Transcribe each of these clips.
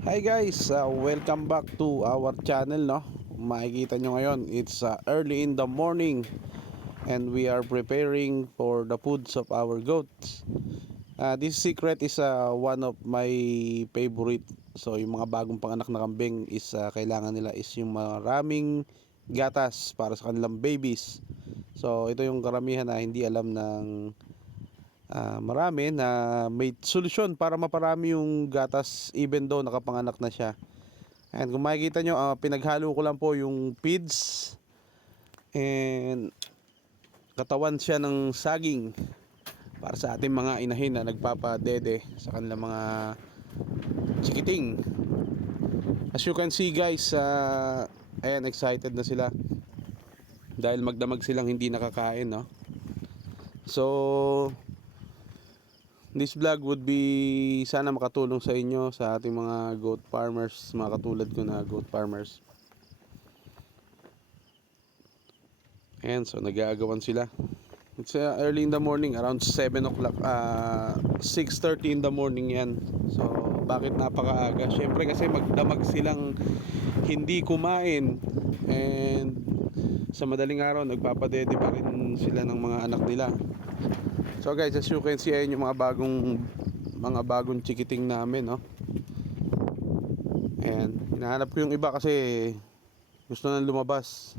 Hi guys, welcome back to our channel, no. Makikita nyo ngayon, it's early in the morning and we are preparing for the foods of our goats. This secret is one of my favorite. So yung mga bagong panganak na kambing is kailangan nila is yung maraming gatas para sa kanilang babies. So ito yung karamihan na hindi alam ng marami na may solusyon para maparami yung gatas even though nakapanganak na siya. And kung makikita nyo, pinaghalo ko lang po yung feeds and katawan siya ng saging para sa ating mga inahin na nagpapadede sa kanilang mga chikiting. As you can see guys, ayan, excited na sila dahil magdamag silang hindi nakakain, no? So this vlog would be sana makatulong sa inyo, sa ating mga goat farmers, mga katulad ko na goat farmers. Ayan, so nag-aagawan sila. It's early in the morning, around 7 o'clock, 6:30 in the morning yan. So bakit napakaaga? Syempre kasi magdamag silang hindi kumain, and sa madaling araw nagpapadede pa rin sila ng mga anak nila. So guys, as you can see, ayun yung mga bagong chikiting namin, no. And hinahanap ko yung iba kasi gusto nang lumabas,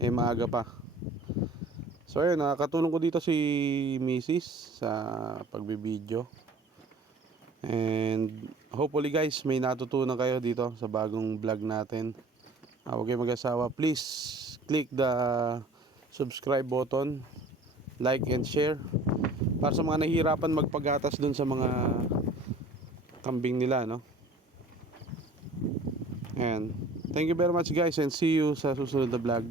maaga pa. So ayun, nakakatulong ko dito si Mrs. sa pagbibideo. And hopefully guys, may natutunan kayo dito sa bagong vlog natin. Huwag kayong mag-asawa, please click the subscribe button, like and share para sa mga nahihirapan magpagatas dun sa mga kambing nila, no. And thank you very much guys, and see you sa susunod na vlog.